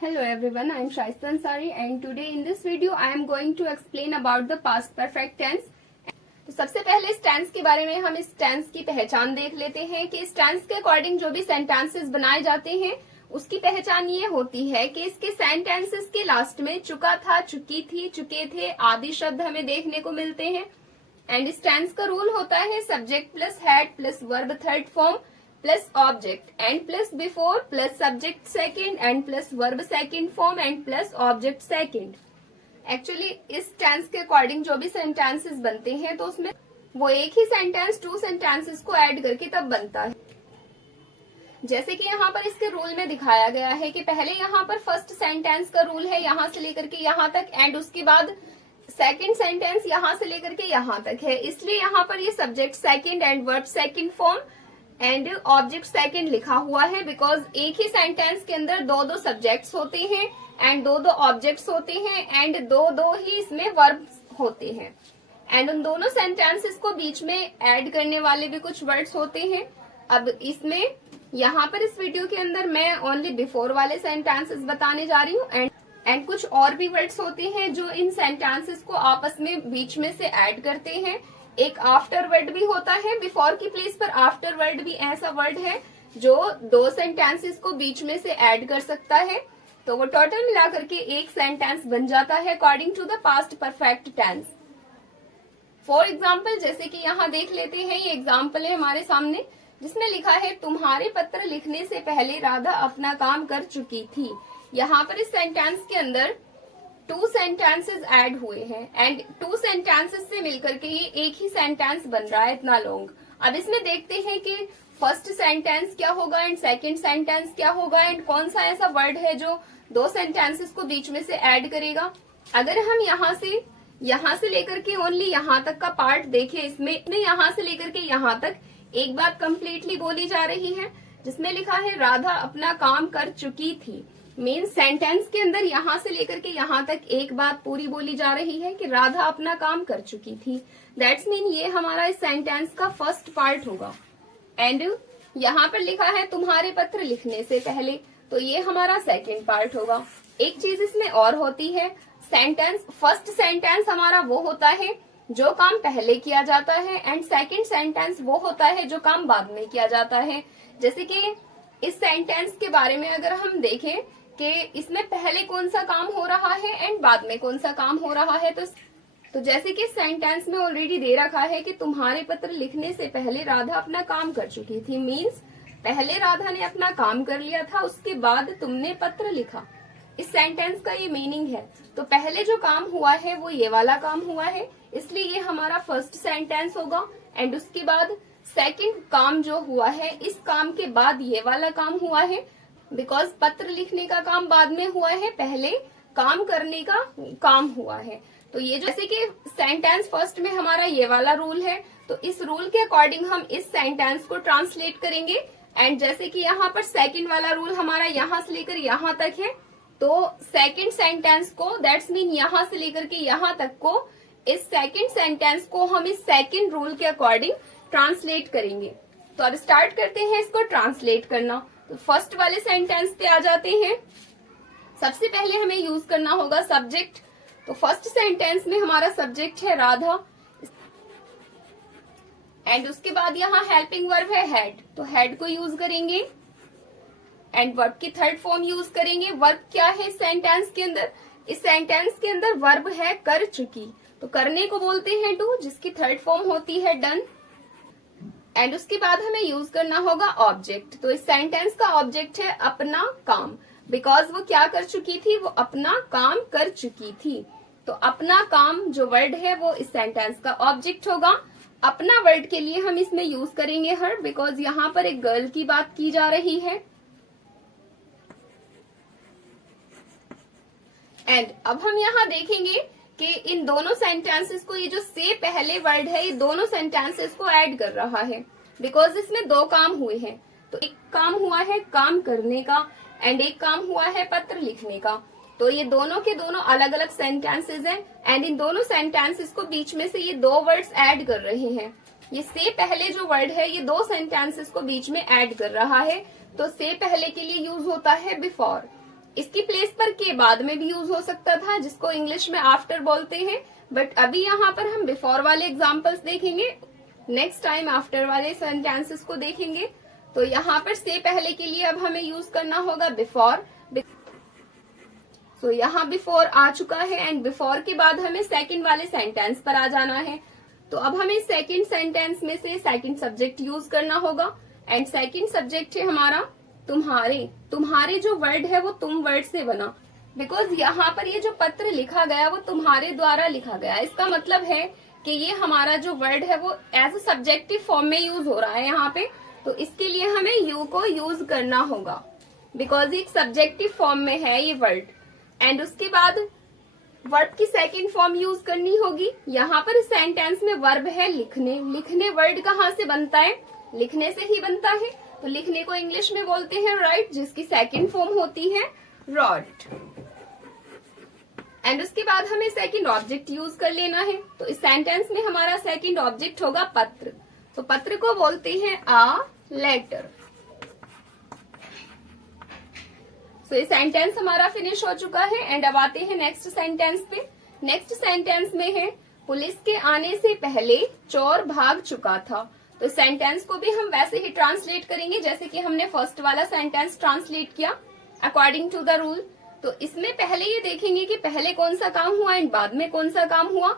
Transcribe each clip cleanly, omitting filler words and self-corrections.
Hello everyone, I am Shaista Ansari and today in this video I am going to explain about the past perfect tense. तो सबसे पहले इस tense के बारे में हम इस टेंस की पहचान देख लेते हैं कि इस टेंस के अकॉर्डिंग जो भी सेंटेंसेस बनाए जाते हैं उसकी पहचान ये होती है कि इसके सेंटेंसेस के लास्ट में चुका था, चुकी थी, चुके थे आदि शब्द हमें देखने को मिलते हैं। एंड इस टेंस का रूल होता है subject plus had plus verb third form plus object and plus before plus subject second and plus verb second form and plus object second. Actually इस टेंस के अकॉर्डिंग जो भी सेंटेंसेस बनते हैं तो उसमें वो एक ही सेंटेंस टू सेंटेंसेस को ऐड करके तब बनता है। जैसे कि यहाँ पर इसके रूल में दिखाया गया है कि पहले यहाँ पर फर्स्ट सेंटेंस का रूल है यहाँ से लेकर के यहाँ तक एंड उसके बाद सेकंड सेंटेंस यहाँ से लेकर के यहाँ तक है, इसलिए यहाँ पर ये subject second and verb second form and object second लिखा हुआ है बिकॉज एक ही सेंटेंस के अंदर दो दो सब्जेक्ट्स होते हैं एंड दो दो ऑब्जेक्ट्स होते हैं एंड दो दो ही इसमें वर्ब्स होते हैं एंड उन दोनों सेंटेंसेस को बीच में ऐड करने वाले भी कुछ वर्ड्स होते हैं। अब इसमें यहाँ पर इस वीडियो के अंदर मैं ओनली बिफोर वाले सेंटेंसेस बताने जा रही हूँ एंड कुछ और भी वर्ड्स होते हैं जो इन सेंटेंसेस को आपस में बीच में से ऐड करते हैं। एक आफ्टर वर्ड भी होता है, बिफोर की प्लेस पर आफ्टर वर्ड भी ऐसा वर्ड है जो दो सेंटेंसेस को बीच में से ऐड कर सकता है, तो वो टोटल मिलाकर के एक सेंटेंस बन जाता है according to the past perfect tense. For example जैसे कि यहाँ देख लेते हैं, ये एग्जाम्पल है हमारे सामने जिसमें लिखा है तुम्हारे पत्र लिखने से पहले राधा अपना काम कर चुकी थी। यहाँ पर इस सेंटेंस के अंदर टू सेंटेंसेस ऐड हुए हैं एंड टू सेंटेंसेस से मिलकर के ये एक ही सेंटेंस बन रहा है इतना लॉन्ग। अब इसमें देखते हैं कि फर्स्ट सेंटेंस क्या होगा एंड सेकंड सेंटेंस क्या होगा एंड कौन सा ऐसा वर्ड है जो दो सेंटेंसेस को बीच में से ऐड करेगा। अगर हम यहाँ से लेकर के ओनली यहाँ तक का पार्ट देखें, इसमें यहाँ से लेकर के यहाँ तक एक बात कंप्लीटली बोली जा रही है जिसमें लिखा है राधा अपना काम कर चुकी थी। मेन सेंटेंस के अंदर यहाँ से लेकर के यहाँ तक एक बात पूरी बोली जा रही है कि राधा अपना काम कर चुकी थी। दैट्स मीन ये हमारा इस सेंटेंस का फर्स्ट पार्ट होगा। एंड यहाँ पर लिखा है तुम्हारे पत्र लिखने से पहले, तो ये हमारा सेकंड पार्ट होगा। एक चीज इसमें और होती है, फर्स्ट सेंटेंस हमारा वो होता है जो काम पहले किया जाता है एंड सेकंड सेंटेंस वो होता है जो काम बाद में किया जाता है। जैसे कि इस सेंटेंस के बारे में अगर हम देखें कि इसमें पहले कौन सा काम हो रहा है एंड बाद में कौन सा काम हो रहा है, तो जैसे कि सेंटेंस में ऑलरेडी दे रखा है कि तुम्हारे पत्र लिखने से पहले राधा अपना काम कर चुकी थी, मीन्स पहले राधा ने अपना काम कर लिया था उसके बाद तुमने पत्र लिखा। इस सेंटेंस का ये मीनिंग है। तो पहले जो काम हुआ है वो ये वाला काम हुआ है, इसलिए ये हमारा फर्स्ट सेंटेंस होगा एंड उसके बाद सेकंड काम जो हुआ है इस काम के बाद ये वाला काम हुआ है बिकॉज पत्र लिखने का काम बाद में हुआ है, पहले काम करने का काम हुआ है। तो ये जैसे कि सेंटेंस फर्स्ट में हमारा ये वाला रूल है, तो इस रूल के अकॉर्डिंग हम इस सेंटेंस को ट्रांसलेट करेंगे एंड जैसे कि यहाँ पर सेकंड वाला रूल हमारा यहाँ से लेकर यहाँ तक है, तो सेकंड सेंटेंस को दैट्स मीन यहाँ से लेकर के यहाँ तक को इस सेकंड सेंटेंस को हम इस सेकंड रूल के अकॉर्डिंग ट्रांसलेट करेंगे। तो अब स्टार्ट करते हैं इसको ट्रांसलेट करना। तो फर्स्ट वाले सेंटेंस पे आ जाते हैं। सबसे पहले हमें यूज करना होगा सब्जेक्ट। तो फर्स्ट सेंटेंस में हमारा सब्जेक्ट है राधा एंड उसके बाद यहाँ हेल्पिंग वर्ब है हैड, तो हैड को यूज करेंगे एंड वर्ब की थर्ड फॉर्म यूज करेंगे। वर्ब क्या है इस सेंटेंस के अंदर? इस सेंटेंस के अंदर वर्ब है कर चुकी, तो करने को बोलते हैं डू जिसकी थर्ड फॉर्म होती है डन एंड उसके बाद हमें यूज करना होगा ऑब्जेक्ट। तो इस सेंटेंस का ऑब्जेक्ट है अपना काम बिकॉज वो क्या कर चुकी थी, वो अपना काम कर चुकी थी। तो अपना काम जो वर्ड है वो इस सेंटेंस का ऑब्जेक्ट होगा। अपना वर्ड के लिए हम इसमें यूज करेंगे हर बिकॉज यहाँ पर एक गर्ल की बात की जा रही है। एंड अब हम यहाँ देखेंगे कि इन दोनों सेंटेंसेस को ये जो से पहले वर्ड है ये दोनों सेंटेंसेस को ऐड कर रहा है बिकॉज इसमें दो काम हुए हैं। तो एक काम हुआ है काम करने का एंड एक काम हुआ है पत्र लिखने का। तो ये दोनों के दोनों अलग अलग सेंटेंसेस हैं एंड इन दोनों सेंटेंसेस को बीच में से ये दो वर्ड्स ऐड कर रहे हैं। ये से पहले जो वर्ड है ये दो सेंटेंसेस को बीच में ऐड कर रहा है, तो से पहले के लिए यूज होता है बिफोर। इसकी प्लेस पर के बाद में भी यूज हो सकता था, जिसको इंग्लिश में आफ्टर बोलते हैं, बट अभी यहाँ पर हम बिफोर वाले एग्जाम्पल्स देखेंगे, नेक्स्ट टाइम आफ्टर वाले सेंटेंसेस को देखेंगे। तो यहाँ पर से पहले के लिए अब हमें यूज करना होगा बिफोर। सो यहाँ बिफोर आ चुका है एंड बिफोर के बाद हमें सेकंड वाले सेंटेंस पर आ जाना है। तो अब हमें सेकंड सेंटेंस में से सेकंड सब्जेक्ट यूज करना होगा एंड सेकंड सब्जेक्ट है हमारा तुम्हारे। तुम्हारे जो वर्ड है वो तुम वर्ड से बना, बिकॉज यहाँ पर ये जो पत्र लिखा गया वो तुम्हारे द्वारा लिखा गया। इसका मतलब है कि ये हमारा जो वर्ड है वो एज अ सब्जेक्टिव फॉर्म में यूज हो रहा है यहाँ पे। तो इसके लिए हमें यू को यूज करना होगा, बिकॉज एक सब्जेक्टिव फॉर्म में है ये वर्ड। एंड उसके बाद वर्ब की सेकंड फॉर्म यूज करनी होगी। यहाँ पर सेंटेंस में वर्ब है लिखने। लिखने वर्ड कहाँ से बनता है? लिखने से ही बनता है। तो लिखने को इंग्लिश में बोलते हैं राइट, जिसकी सेकंड फॉर्म होती है रॉट। एंड उसके बाद हमें सेकंड ऑब्जेक्ट यूज कर लेना है। तो इस सेंटेंस में हमारा सेकंड ऑब्जेक्ट होगा पत्र। तो पत्र को बोलते हैं आ लेटर। तो ये सेंटेंस हमारा फिनिश हो चुका है एंड अब आते हैं नेक्स्ट सेंटेंस पे। नेक्स्ट सेंटेंस में है पुलिस के आने से पहले चोर भाग चुका था। तो सेंटेंस को भी हम वैसे ही ट्रांसलेट करेंगे जैसे कि हमने फर्स्ट वाला सेंटेंस ट्रांसलेट किया अकॉर्डिंग टू द रूल। तो इसमें पहले ये देखेंगे कि पहले कौन सा काम हुआ एंड बाद में कौन सा काम हुआ।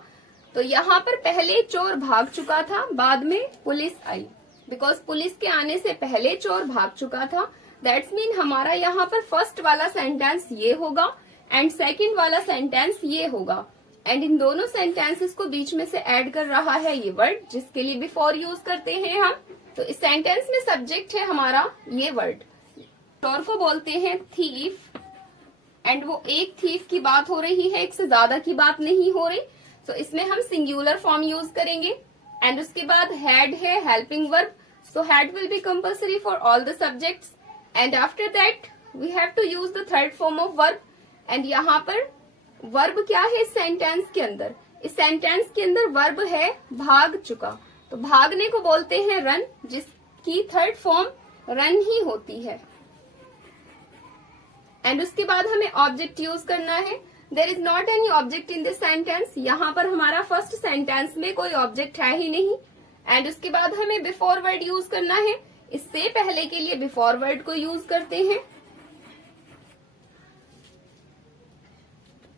तो यहाँ पर पहले चोर भाग चुका था, बाद में पुलिस आई। बिकॉज पुलिस के आने से पहले चोर भाग चुका था, दैट्स मीन हमारा यहाँ पर फर्स्ट वाला सेंटेंस ये होगा एंड सेकंड वाला सेंटेंस ये होगा। एंड इन दोनों सेंटेंसेस को बीच में से ऐड कर रहा है ये वर्ड, जिसके लिए बिफोर यूज करते हैं हम। तो इस सेंटेंस में सब्जेक्ट है हमारा ये वर्ड। चोर को बोलते हैं थीफ एंड वो एक थीफ की बात हो रही है, एक से ज्यादा की बात नहीं हो रही। तो इसमें हम सिंगुलर फॉर्म यूज करेंगे। एंड उसके बाद हैड है helping verb, so had will be compulsory for all the subjects. And after that we have to use the third form of verb. And यहाँ पर वर्ब क्या है इस सेंटेंस के अंदर? इस सेंटेंस के अंदर वर्ब है भाग चुका। तो भागने को बोलते हैं रन, जिसकी थर्ड फॉर्म रन ही होती है। एंड उसके बाद हमें ऑब्जेक्ट यूज करना है। There is not any object in this sentence. यहाँ पर हमारा फर्स्ट सेंटेंस में कोई ऑब्जेक्ट है ही नहीं। एंड उसके बाद हमें बिफोर वर्ड यूज करना है। इससे पहले के लिए बिफोर वर्ड को यूज करते हैं।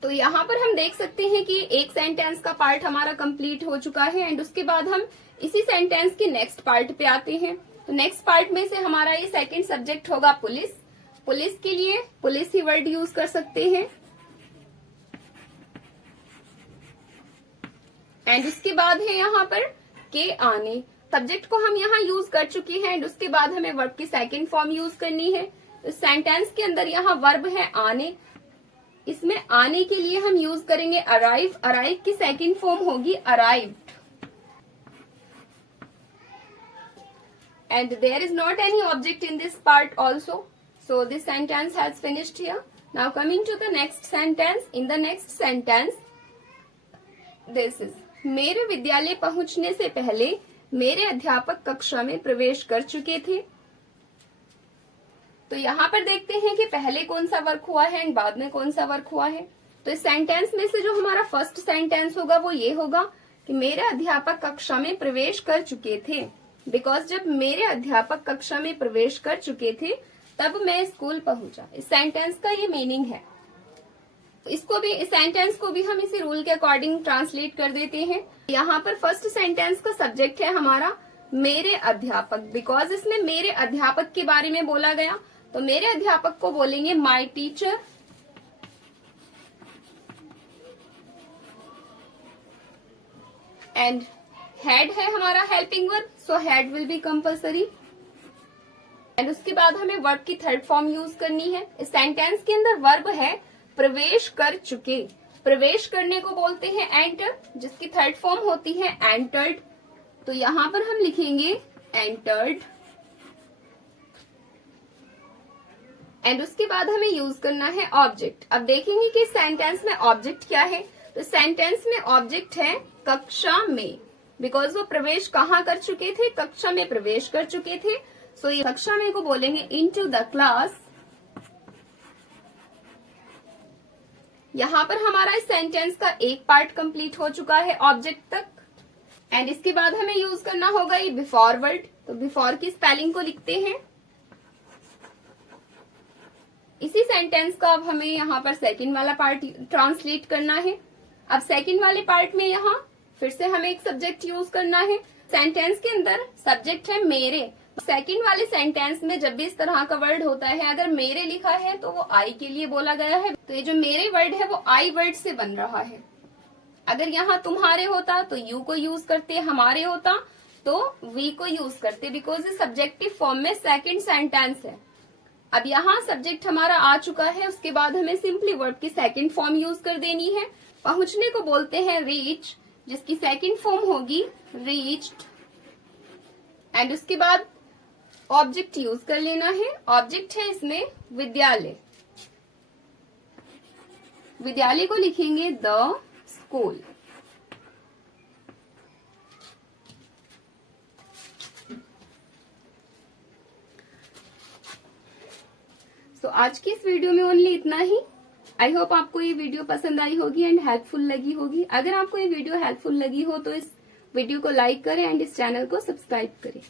तो यहाँ पर हम देख सकते हैं कि एक सेंटेंस का पार्ट हमारा कंप्लीट हो चुका है एंड उसके बाद हम इसी सेंटेंस के नेक्स्ट पार्ट पे आते हैं। तो नेक्स्ट पार्ट में से हमारा ये सेकंड सब्जेक्ट होगा पुलिस। पुलिस के लिए पुलिस ही वर्ड यूज कर सकते हैं। एंड उसके बाद है यहाँ पर के आने। सब्जेक्ट को हम यहाँ यूज कर चुके हैं एंड उसके बाद हमें वर्ब की सेकंड फॉर्म यूज करनी है। तो सेंटेंस के अंदर यहाँ वर्ब है आने। इसमें आने के लिए हम यूज करेंगे अराइव। अराइव की सेकंड फॉर्म होगी arrived. And there is not any object in this part also, so this sentence has finished here. Now coming to the next sentence. In the next sentence this is मेरे विद्यालय पहुंचने से पहले मेरे अध्यापक कक्षा में प्रवेश कर चुके थे। तो यहाँ पर देखते हैं कि पहले कौन सा वर्क हुआ है एंड बाद में कौन सा वर्क हुआ है। तो इस सेंटेंस में से जो हमारा फर्स्ट सेंटेंस होगा वो ये होगा कि मेरे अध्यापक कक्षा में प्रवेश कर चुके थे। बिकॉज जब मेरे अध्यापक कक्षा में प्रवेश कर चुके थे तब मैं स्कूल पहुंचा। इस सेंटेंस का ये मीनिंग है। इसको भी, इस सेंटेंस को भी हम इसी रूल के अकॉर्डिंग ट्रांसलेट कर देते हैं। यहाँ पर फर्स्ट सेंटेंस का सब्जेक्ट है हमारा मेरे अध्यापक। बिकॉज इसमें मेरे अध्यापक के बारे में बोला गया, तो मेरे अध्यापक को बोलेंगे माई टीचर। एंड हैड है हमारा helping verb, so had will be compulsory. And उसके बाद हमें वर्ब की थर्ड फॉर्म यूज करनी है। इस सेंटेंस के अंदर वर्ब है प्रवेश कर चुके। प्रवेश करने को बोलते हैं एंटर, जिसकी थर्ड फॉर्म होती है एंटर्ड। तो यहाँ पर हम लिखेंगे एंटर्ड। एंड उसके बाद हमें यूज करना है ऑब्जेक्ट। अब देखेंगे कि सेंटेंस में ऑब्जेक्ट क्या है। तो सेंटेंस में ऑब्जेक्ट है कक्षा में। बिकॉज वो प्रवेश कहाँ कर चुके थे? कक्षा में प्रवेश कर चुके थे। सो ये कक्षा में को बोलेंगे इनटू द क्लास। यहाँ पर हमारा इस सेंटेंस का एक पार्ट कंप्लीट हो चुका है ऑब्जेक्ट तक। एंड इसके बाद हमें यूज करना होगा ये बिफोर वर्ड। तो बिफोर की स्पेलिंग को लिखते हैं। इसी सेंटेंस का अब हमें यहाँ पर सेकंड वाला पार्ट ट्रांसलेट करना है। अब सेकंड वाले पार्ट में यहाँ फिर से हमें एक सब्जेक्ट यूज करना है। सेंटेंस के अंदर सब्जेक्ट है मेरे। सेकंड वाले सेंटेंस में जब भी इस तरह का वर्ड होता है, अगर मेरे लिखा है तो वो आई के लिए बोला गया है। तो ये जो मेरे वर्ड है वो आई वर्ड से बन रहा है। अगर यहाँ तुम्हारे होता तो यू को यूज करते, हमारे होता तो वी को यूज करते, बिकॉज ये सब्जेक्टिव फॉर्म में सेकंड सेंटेंस है। अब यहाँ सब्जेक्ट हमारा आ चुका है, उसके बाद हमें सिंपली वर्ब की सेकंड फॉर्म यूज कर देनी है। पहुंचने को बोलते हैं रीच, जिसकी सेकंड फॉर्म होगी रीच्ड। एंड उसके बाद ऑब्जेक्ट यूज कर लेना है। ऑब्जेक्ट है इसमें विद्यालय। विद्यालय को लिखेंगे द स्कूल। तो आज की इस वीडियो में ओनली इतना ही। आई होप आपको ये वीडियो पसंद आई होगी एंड हेल्पफुल लगी होगी। अगर आपको ये वीडियो हेल्पफुल लगी हो तो इस वीडियो को लाइक करें एंड इस चैनल को सब्सक्राइब करें।